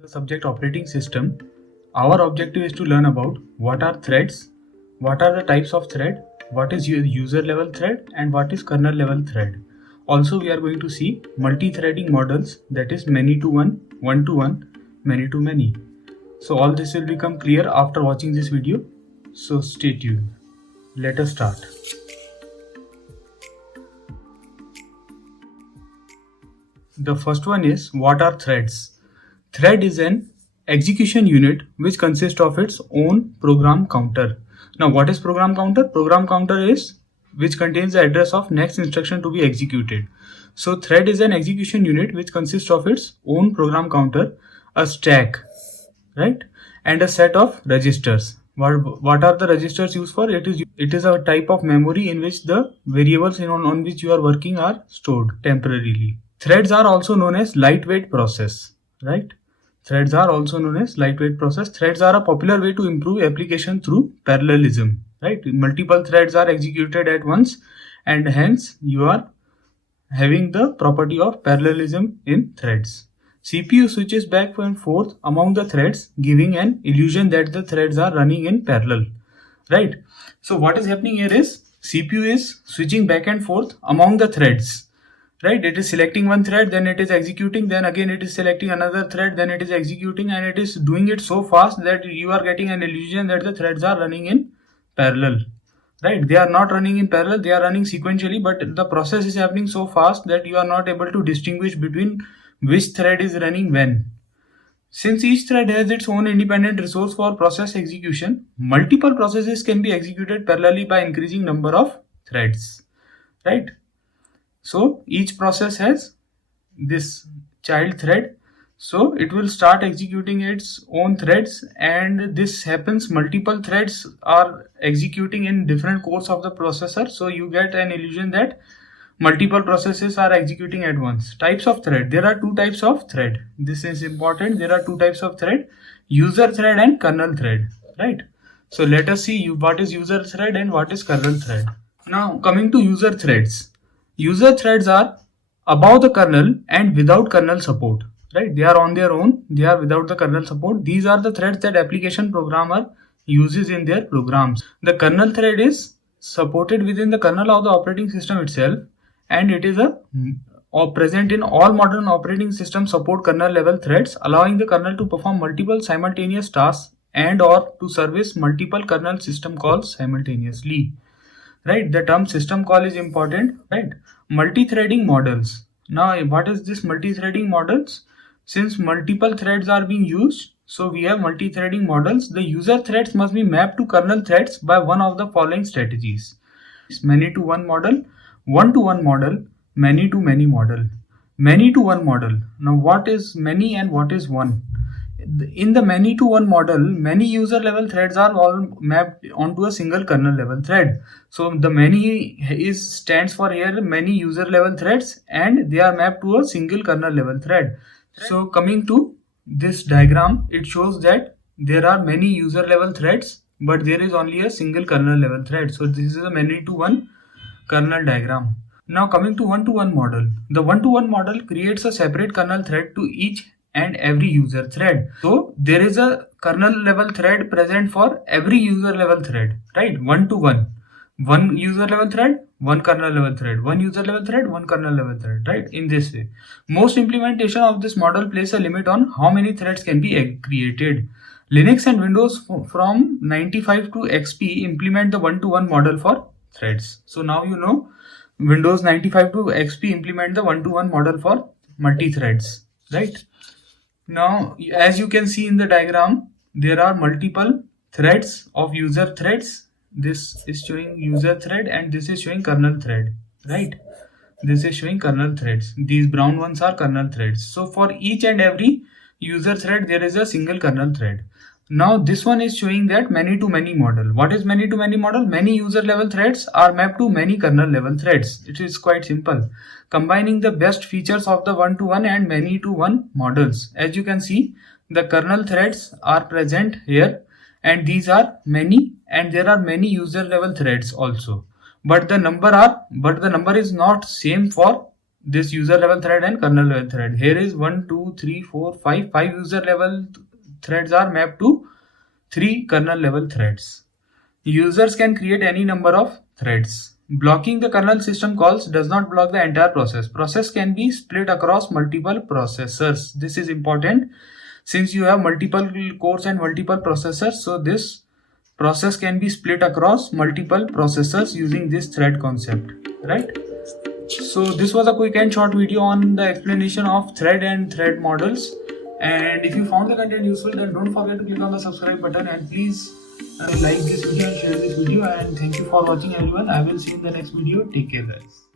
The subject operating system, our objective is to learn about what are threads, what are the types of thread, what is user level thread, and what is kernel level thread. Also, we are going to see multi-threading models, that is many to one, many to many. So all this will become clear after watching this video. So stay tuned. Let us start. The first one is, what are threads? Thread is an execution unit which consists of its own program counter. Now what is program counter? Program counter is which contains the address of next instruction to be executed. So thread is an execution unit which consists of its own program counter, a stack, right, and a set of registers. What are the registers used for? It is a type of memory in which the variables on which you are working are stored temporarily. Threads are also known as lightweight process, right? Threads are also known as lightweight process. Threads are a popular way to improve application through parallelism, right? Multiple threads are executed at once, and hence you are having the property of parallelism in threads. CPU switches back and forth among the threads, giving an illusion that the threads are running in parallel, right? So what is happening here is CPU is switching back and forth among the threads. Right, it is selecting one thread, then it is executing, then again it is selecting another thread, then it is executing, and it is doing it so fast that you are getting an illusion that the threads are running in parallel. Right, they are not running in parallel, they are running sequentially, but the process is happening so fast that you are not able to distinguish between which thread is running when. Since each thread has its own independent resource for process execution, multiple processes can be executed parallelly by increasing number of threads. Right. So each process has this child thread, so it will start executing its own threads, and this happens, multiple threads are executing in different cores of the processor, so you get an illusion that multiple processes are executing at once. Types of thread, there are two types of thread. This is important, there are two types of thread, user thread and kernel thread, right? So let us see what is user thread and what is kernel thread. Now coming to user threads. User threads are above the kernel and without kernel support, right? They are on their own, they are without the kernel support. These are the threads that application programmer uses in their programs. The kernel thread is supported within the kernel of the operating system itself, and it is present in all modern operating systems support kernel level threads, allowing the kernel to perform multiple simultaneous tasks and or to service multiple kernel system calls simultaneously. Right, the term system call is important, right? Multi-threading models. Now what is this multi-threading models? Since multiple threads are being used, so we have multi-threading models. The user threads must be mapped to kernel threads by one of the following strategies: many to one model, one to one model, many to many model. Many to one model. Now what is many and what is one? In the many to one model, many user level threads are all mapped onto a single kernel level thread. So the many stands for here many user level threads, and they are mapped to a single kernel level thread. So coming to this diagram, it shows that there are many user level threads, but there is only a single kernel level thread. So this is a many to one kernel diagram. Now coming to one-to-one model. The one-to-one model creates a separate kernel thread to each and every user thread. So there is a kernel level thread present for every user level thread, right? One to one. One user level thread, one kernel level thread, one user level thread, one kernel level thread, right? In this way. Most implementation of this model place a limit on how many threads can be created. Linux and Windows from 95 to XP implement the one-to-one model for threads. So now you know Windows 95 to XP implement the one-to-one model for multi-threads, right? Now, as you can see in the diagram, there are multiple threads of user threads. This is showing user thread and this is showing kernel thread, right? This is showing kernel threads. These brown ones are kernel threads. So for each and every user thread, there is a single kernel thread. Now this one is showing that many to many model. What is many to many model? Many user level threads are mapped to many kernel level threads. It is quite simple. Combining the best features of the one to one and many to one models. As you can see, the kernel threads are present here, and these are many, and there are many user level threads also. But the number is not same for this user level thread and kernel level thread. Here is 1, 2, 3, 4, 5. 5 user level threads are mapped to 3 kernel level threads. Users can create any number of threads. Blocking the kernel system calls does not block the entire process. Process can be split across multiple processors. This is important since you have multiple cores and multiple processors. So this process can be split across multiple processors using this thread concept, right? So this was a quick and short video on the explanation of thread and thread models. And if you found the content useful, then don't forget to click on the subscribe button, and please like this video and share this video. And thank you for watching, everyone. I will see you in the next video. Take care, guys.